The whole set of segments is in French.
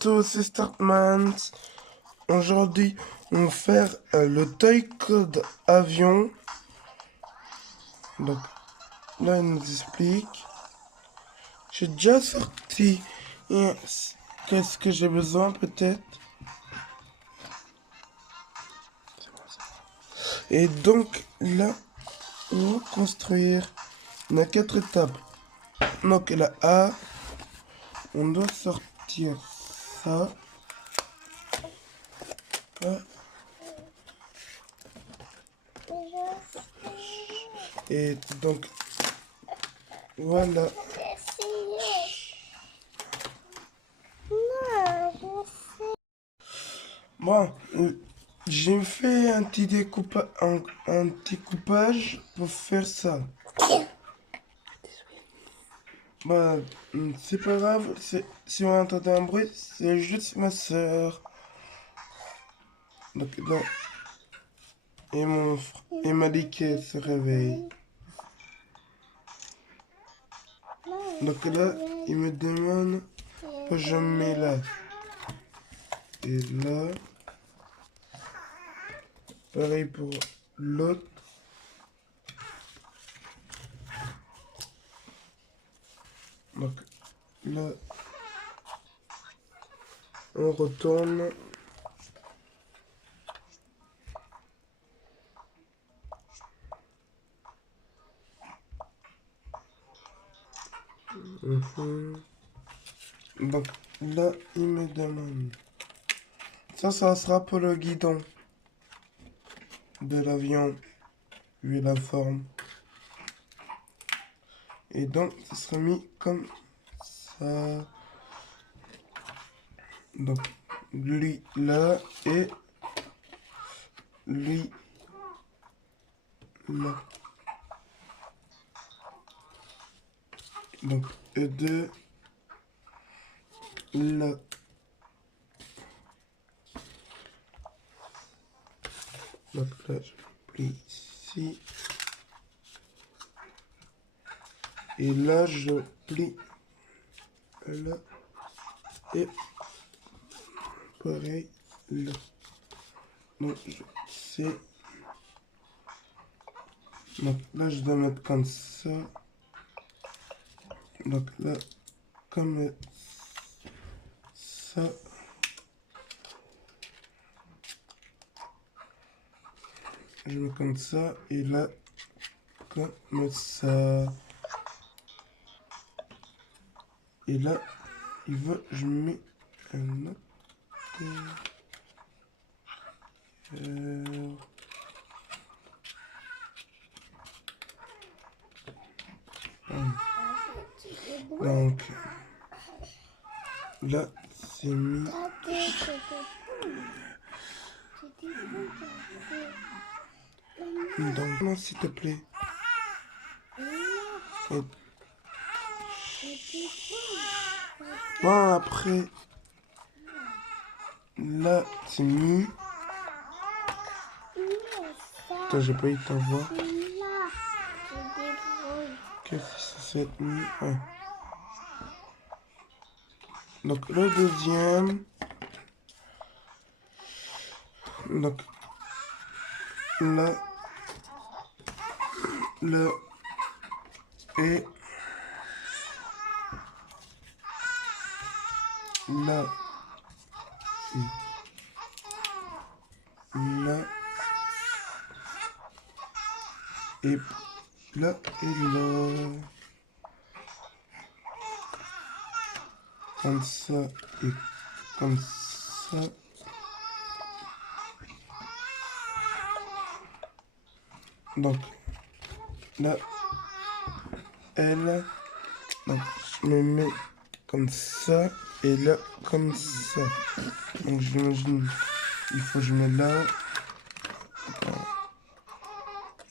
tous, c'est Startman. Aujourd'hui, on va faire le toy code avion. Donc là, il nous explique. J'ai déjà sorti. Qu'est-ce que j'ai besoin peut-être? Et donc là, on va construire. On a 4 étapes. Donc la A, on doit sortir ça. Et donc voilà. Bon, j'ai fait un petit un petit coupage pour faire ça. Bah, c'est pas grave, si on entend un bruit, c'est juste ma soeur. Donc là, et Malika se réveille. Donc là, il me demande que je mets là. Et là, pareil pour l'autre. Donc là, on retourne. Donc là, il me demande. Ça sera pour le guidon de l'avion, vu la forme. Et donc, ça sera mis comme ça. Donc, lui là et lui là. Donc, eux deux là. Donc là, je plie ici. Et là, je plie là. Et pareil là. Donc, je sais. Donc là, je dois mettre comme ça. Donc là, comme ça. Je mets comme ça. Et là, comme ça. Et là, je mets un autre. Donc, là, c'est mis. Donc, non, s'il te plaît. Et... Bon, après, là, c'est mis. Attends, j'ai pas eu ta voix. Qu'est-ce que ça s'est mis? Ouais. Donc, le deuxième. Donc, là. Là. Et. Là. Là. Et là et là. Comme ça et comme ça. Donc là, elle, donc je me mets comme ça et là comme ça. Donc j'imagine, il faut que je mette là.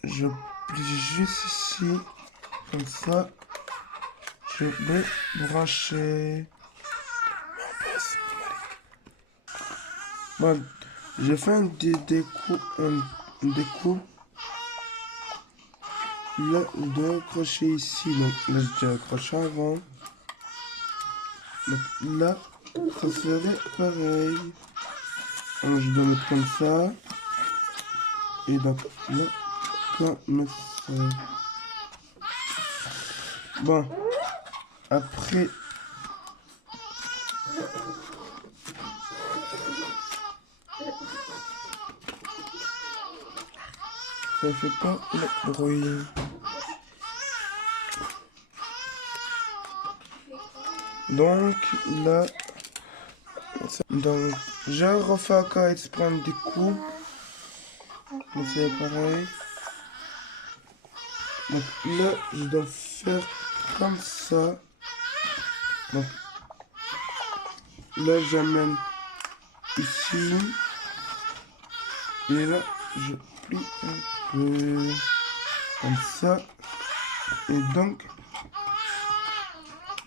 Je plie juste ici, comme ça. Je vais brancher. Bon, j'ai fait un découpe. Là, deux crochets ici. Donc là, j'ai déjà accroché avant. Donc là, ça serait pareil. Donc, je dois mettre comme ça. Et donc là, comme ça. Bon, après... Ça fait pas le bruit. Donc là, donc je refais encore exprès des coups. Donc c'est pareil. Donc là, je dois faire comme ça. Donc là, j'amène ici. Et là, je plie un peu. Comme ça. Et donc,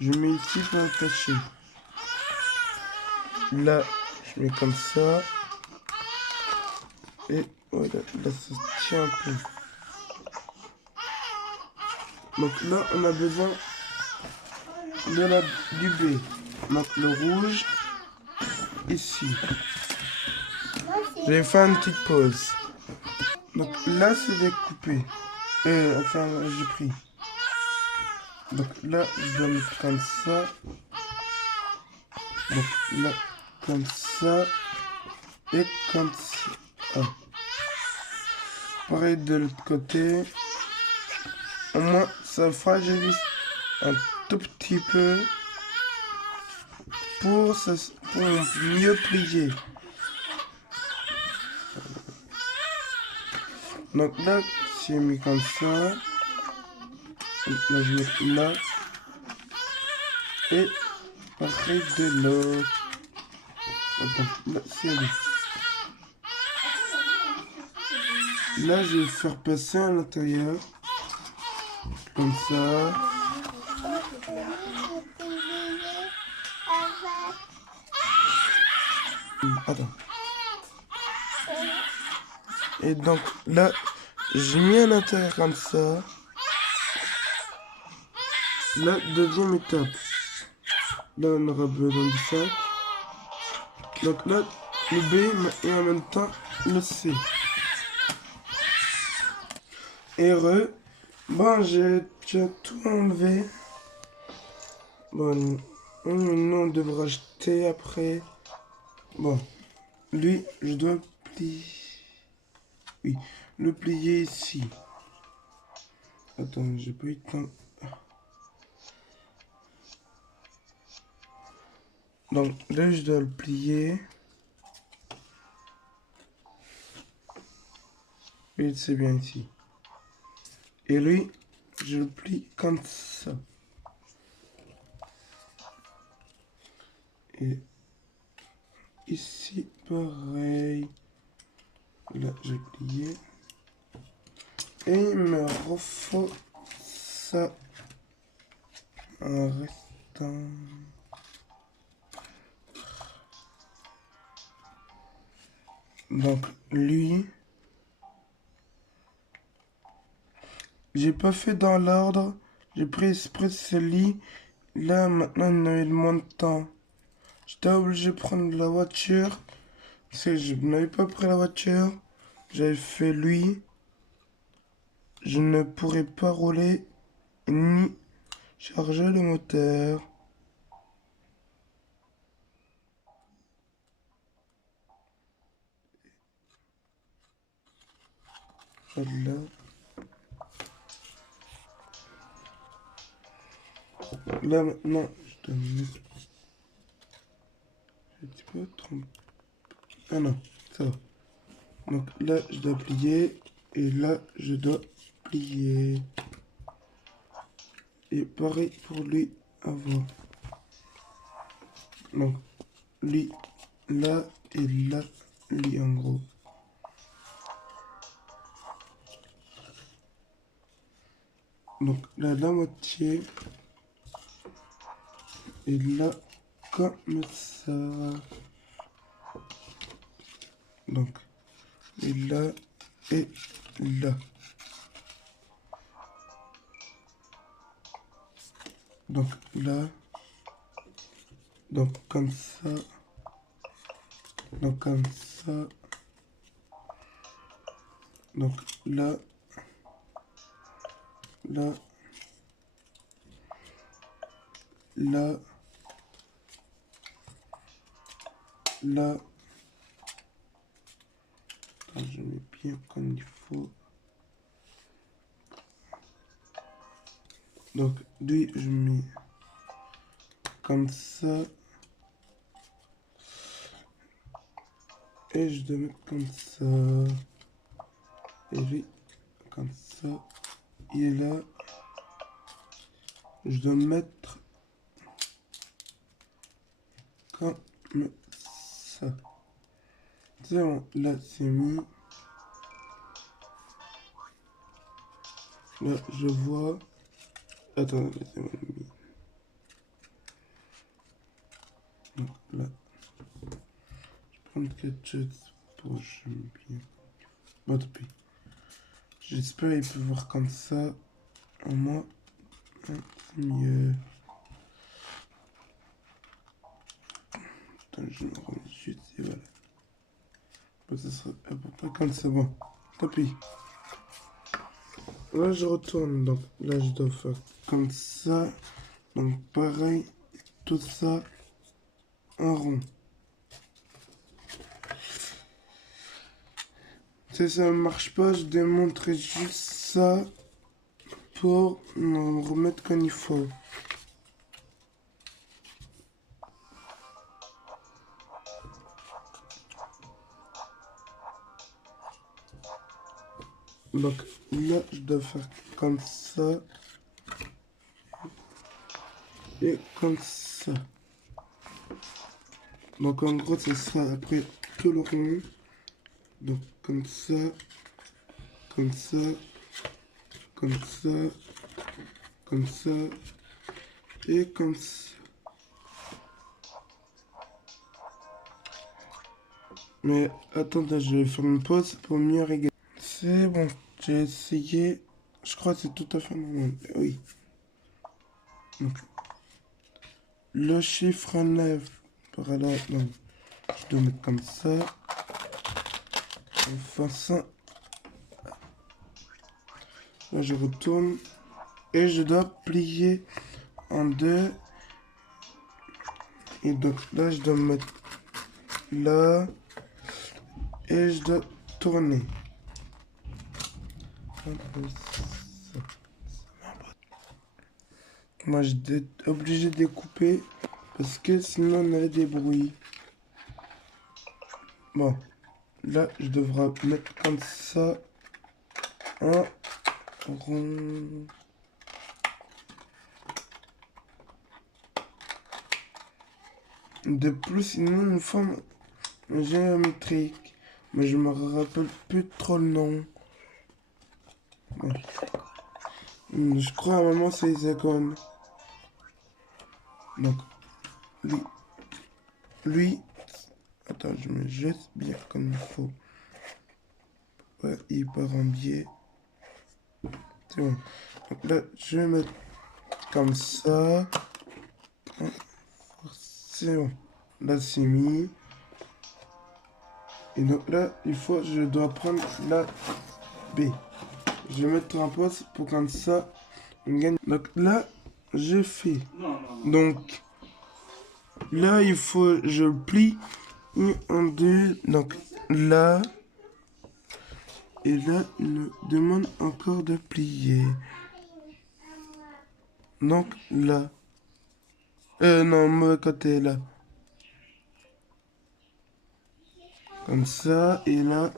je mets ici pour attacher. Là, je mets comme ça. Et voilà, là, ça se tient un peu. Donc là, on a besoin du B. Donc le rouge, ici. Je vais faire une petite pause. Donc là, c'est découpé. Enfin, j'ai pris. Donc là, je dois mettre comme ça. Donc là, comme ça. Et comme ça. Pareil de l'autre côté. Au moins, ça fragilise un tout petit peu pour mieux plier. Donc là, j'ai mis comme ça. Donc là, je mets là. Et pareil de l'autre. Là, c'est lui. Là, je vais faire passer à l'intérieur. Comme ça. Attends. Et donc là, j'ai mis à l'intérieur comme ça. La deuxième étape. Là, on aura besoin du sac. Donc là, le B et en même temps le C. Heureux. Bon, j'ai déjà tout enlevé. Bon, on devra jeter après. Bon, lui, je dois plier. Oui, le plier ici. Attends, j'ai pas eu le temps. Donc là, je dois le plier. Et c'est bien ici. Et lui, je le plie comme ça. Et ici, pareil. Là, j'ai plié. Et il me refaut ça en restant. Donc, lui, j'ai pas fait dans l'ordre. J'ai pris exprès celui. Là, maintenant, il avait le moins de temps. J'étais obligé de prendre la voiture. Parce que je n'avais pas pris la voiture. J'avais fait lui. Je ne pourrais pas rouler ni charger le moteur. Voilà. Là maintenant, je dois mettre... J'ai un petit peu trompé. Ah non, ça va. Donc là, je dois plier. Et là, je dois plier. Et pareil pour lui avant. Donc, lui, là, et là, lui en gros. Donc là, la moitié. Et là, comme ça. Donc, et là, et là. Donc là, Donc comme ça. Donc comme ça. Donc là. Là. Là. Là. Attends, je mets bien comme il faut. Donc lui, je mets comme ça. Et je dois mettre comme ça. Et lui, comme ça. Il est là. Je dois mettre comme ça. C'est bon, là c'est mis. Là, je vois. Attends, laissez-moi le mis. Donc là, je prends le gadget pour que je mette bien. Bon, tant pis. J'espère qu'il peut voir comme ça. Au moins, hein, c'est mieux. Attends, je me remets juste et voilà. Bon, ça sera à peu près comme ça. Bon, tant pis. Là, je retourne. Donc là, je dois faire comme ça. Donc pareil, tout ça en rond. Si ça ne marche pas, je démonterai juste ça pour me remettre comme il faut. Donc là, je dois faire comme ça et comme ça. Donc en gros, ce sera après tout le rond. Donc comme ça, comme ça, comme ça, comme ça et comme ça. Mais attendez, je vais faire une pause pour mieux regarder. C'est bon, j'ai essayé. Je crois que c'est tout à fait normal. Oui. Donc, le chiffre 9 par là. Non, je dois mettre comme ça. Enfin ça. Là, je retourne. Et je dois plier en deux. Et donc là, je dois mettre là. Et je dois tourner. Moi, j'étais obligé de découper parce que sinon on avait des bruits. Bon, là, je devrais mettre comme ça un rond. De plus, il nous une forme géométrique, mais je me rappelle plus trop le nom. Ouais. Je crois à un moment c'est hexagone. Donc, lui, attends, je me jette bien comme il faut. Ouais, il part en biais. C'est bon. Donc là, je vais mettre comme ça. C'est bon. Là, c'est mis. Et donc là, je dois prendre la B. Je vais mettre en pause pour comme ça, on gagne. Donc là, j'ai fait. Donc là, je plie en deux. Donc là, et là, il me demande encore de plier. Donc là. Non, mauvais côté là. Comme ça, et là,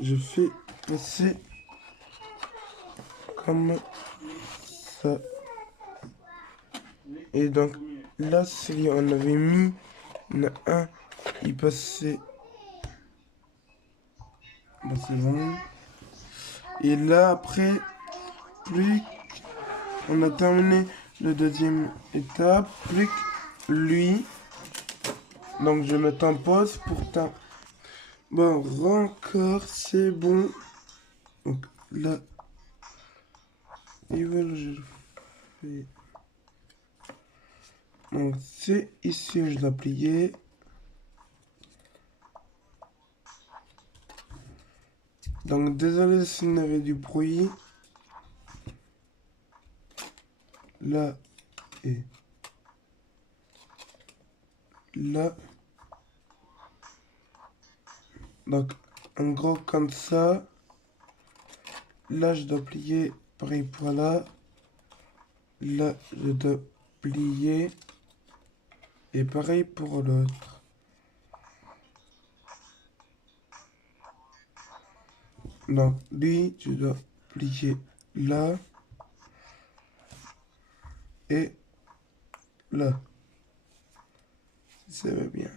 je fais passer comme ça. Et donc là, si on avait mis un, il passait. Bon, c'est bon. Et là, après, plus on a terminé la deuxième étape, plus que lui. Donc je vais mettre en pause pour ta. Bon, encore, c'est bon. Donc là, ils veulent, je fais. Donc c'est ici où je dois plier. Donc désolé s'il y avait du bruit. Là et là. Donc en gros comme ça. Là je dois plier pareil pour là. Là je dois plier. Et pareil pour l'autre. Donc lui je dois plier là. Et là. Ça va bien.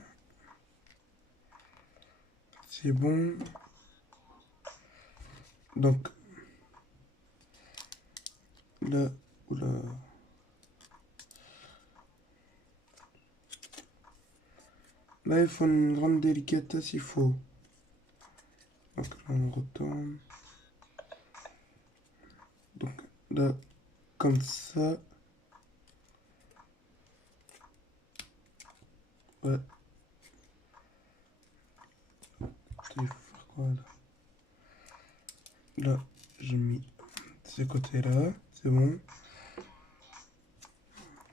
C'est bon. Donc là, oula. Là, il faut une grande délicatesse, il faut. Donc là, on retourne. Donc là, comme ça. Ouais. Il faut faire quoi là? Là, j'ai mis ce côté-là, c'est bon.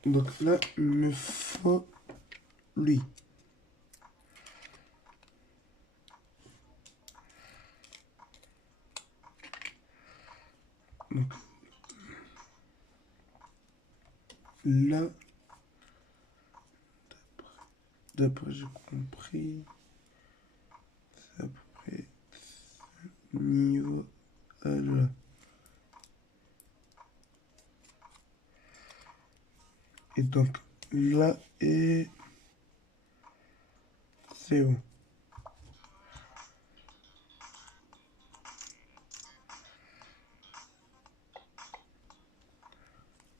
Donc là, il me faut lui. Donc là, d'après j'ai compris, c'est à peu près niveau là. Et donc là et c'est bon.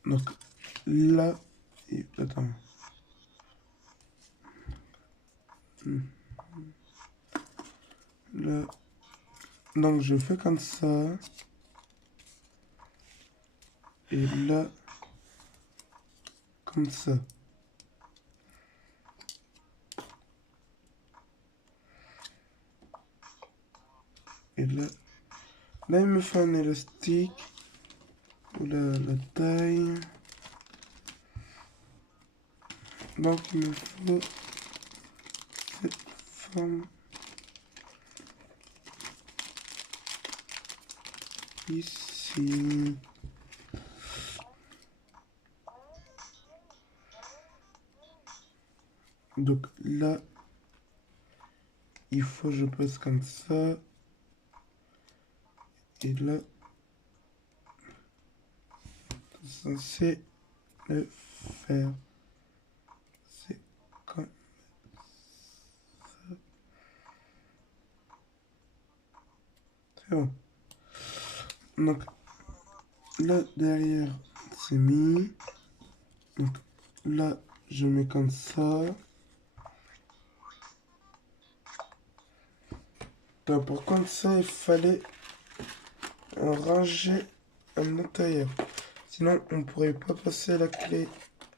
Donc là et attends. Là. Donc je fais comme ça. Et là, comme ça. Et là, là il me fait un élastique. Ou la taille. Donc il me faut cette forme ici. Donc là, il faut que je passe comme ça. Et là, c'est censé le faire. C'est comme ça. C'est bon. Donc là, derrière, c'est mis. Donc là, je mets comme ça. Donc, pour comme ça, il fallait ranger un intérieur. Sinon, on pourrait pas passer la clé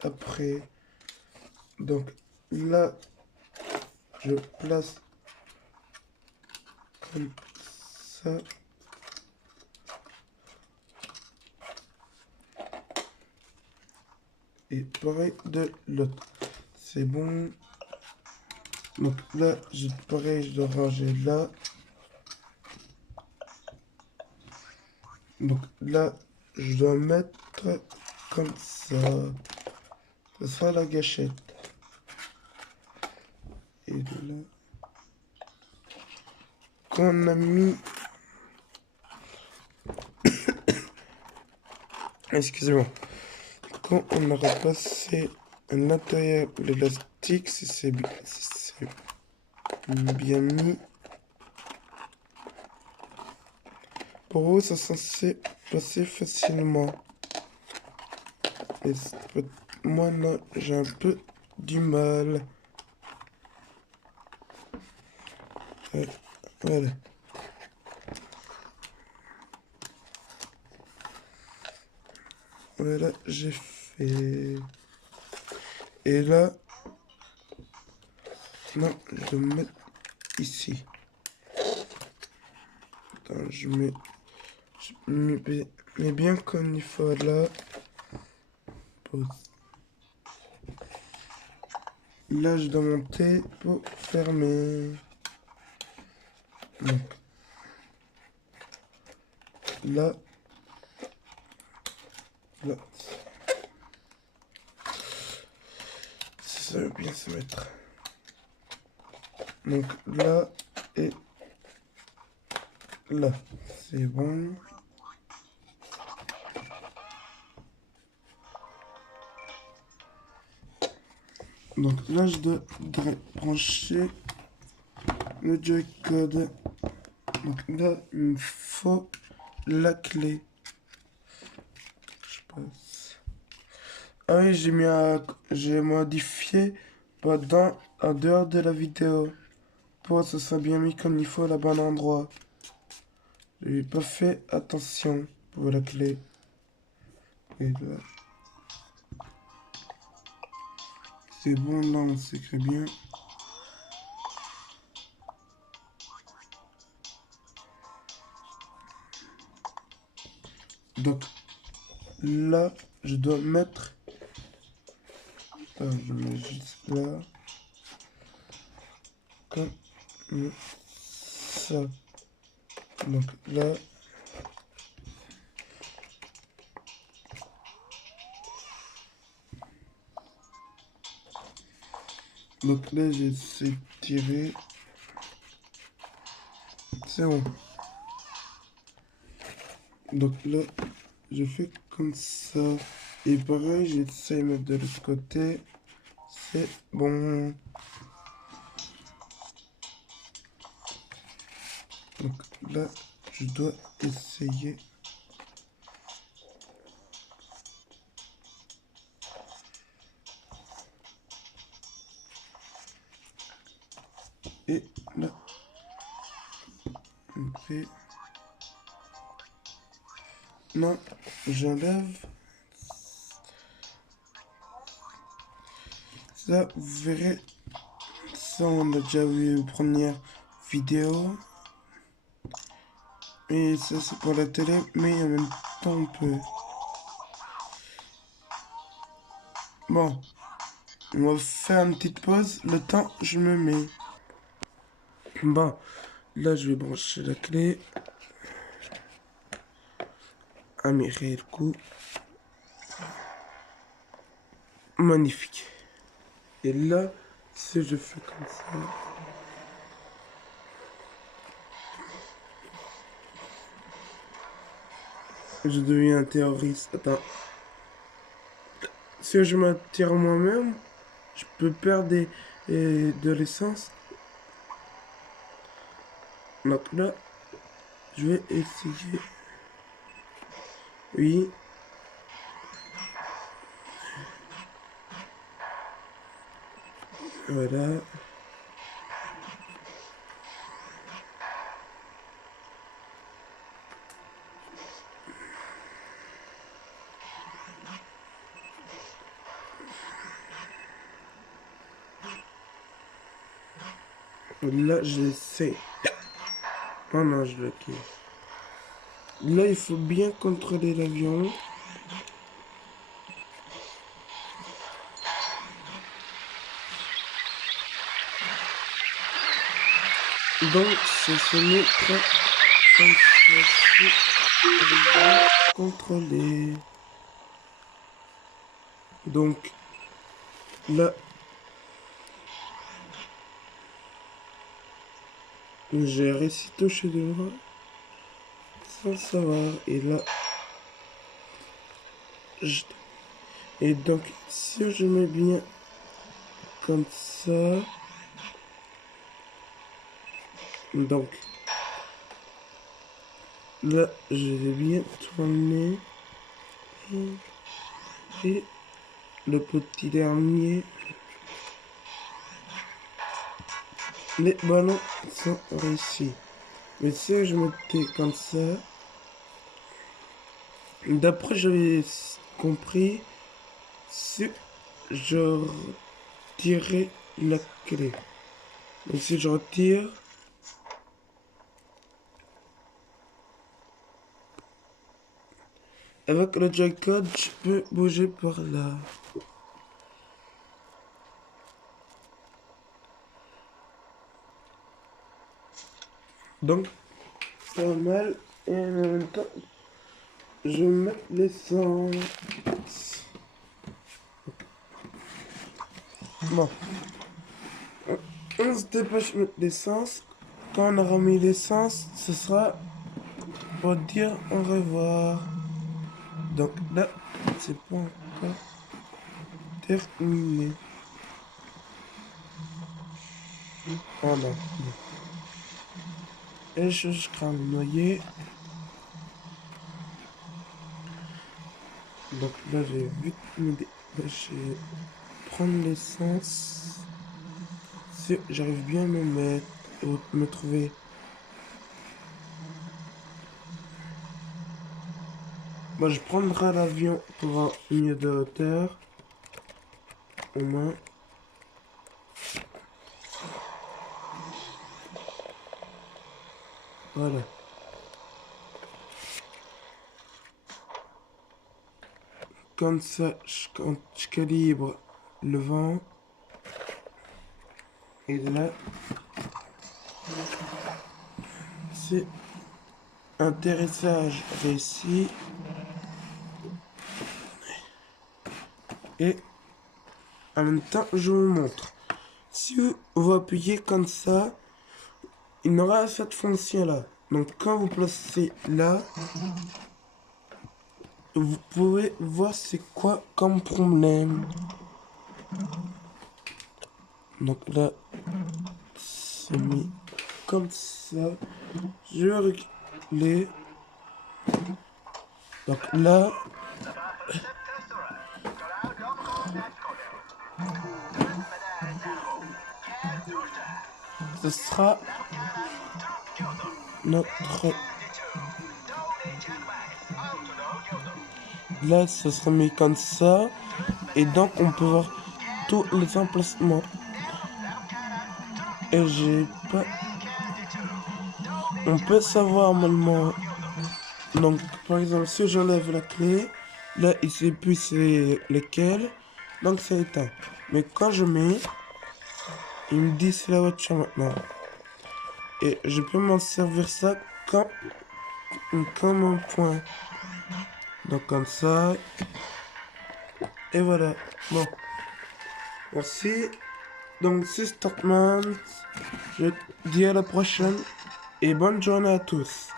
après. Donc là, je place comme ça. Et pareil de l'autre. C'est bon. Donc là, pareil, je dois ranger là. Donc là, je dois mettre comme ça. Ça sera la gâchette. Et là, quand on a mis... Excusez-moi. Quand on aura passé à l'intérieur l'élastique, si c'est bien mis. Pour vous, ça censé passer facilement. Et moi, là, j'ai un peu du mal. Voilà. Voilà, j'ai fait. Et là, non, je dois me mettre ici. Attends, je mets bien comme il faut là. Pause. Là, je dois monter pour fermer. Donc, là, là. Ça veut bien se mettre. Donc là et là, c'est bon. Donc là, je devrais brancher le joycode. Donc là, il me faut la clé. Je passe. Ah oui, j'ai modifié pendant en dehors de la vidéo pour que ce soit bien mis comme il faut à la bon endroit. J'ai pas fait attention pour la clé. Et là, c'est bon, là on s'écrit bien. Donc là, je dois mettre. Je mets juste là. Comme ça. Donc là. Donc là, j'essaie de tirer. C'est bon. Donc là, je fais comme ça. Et pareil, j'essaie de mettre de l'autre côté. C'est bon. Donc là, je dois essayer. Et là, ok. Non, j'enlève. Ça, vous verrez. Ça, on a déjà vu une première vidéo. Et ça, c'est pour la télé. Mais en même temps, on peut. Bon. On va faire une petite pause. Le temps, je me mets. Bon. Là, je vais brancher la clé. Améliorer le coup. Magnifique. Et là, si je fais comme ça. Je deviens un terroriste. Attends. Si je m'attire moi-même, je peux perdre de l'essence. Donc là, je vais essayer. Oui. Voilà. Là, j'essaie. Oh non, je le tue. Là, il faut bien contrôler l'avion. Donc, c'est se mettre comme ceci. Contrôler. Donc, là, j'ai réussi à toucher de loin sans savoir. Et là, et donc, si je mets bien comme ça, donc, là, je vais bien tourner. Et le petit dernier. Les ballons sont réussis. Mais si je mettais comme ça, d'après j'avais compris, si je retirerai la clé. Donc si je retire, avec le joycode, je peux bouger par là. Donc, pas mal. Et en même temps, je mets l'essence. Bon. On se dépêche de mettre l'essence. Quand on aura mis l'essence, ce sera pour dire au revoir. Donc là, c'est pas encore terminé. Voilà. Et je crame noyer. Donc là, j'ai vite me dépêcher. Prendre l'essence. Si j'arrive bien à me mettre, me trouver. Moi, je prendrai l'avion pour un mieux de hauteur. Au moins. Voilà. Comme ça, quand je calibre le vent. Et là, c'est atterrissage réussi. Et en même temps, je vous montre. Si vous appuyez comme ça, il n'aura cette fonction-là. Donc quand vous placez là, vous pouvez voir c'est quoi comme problème. Donc là, c'est mis comme ça. Je vais régler. Donc là, ce sera notre... Là, ce sera mis comme ça. Et donc, on peut voir tous les emplacements. Et j'ai pas... On peut savoir maintenant. Donc, par exemple, si j'enlève la clé, là, il sait plus c'est lequel. Donc, c'est éteint. Mais quand je mets, il me dit c'est la voiture maintenant. Et je peux m'en servir ça comme un point. Donc, comme ça. Et voilà. Bon. Merci. Donc, c'est Startman. Je dis à la prochaine. Et bonne journée à tous.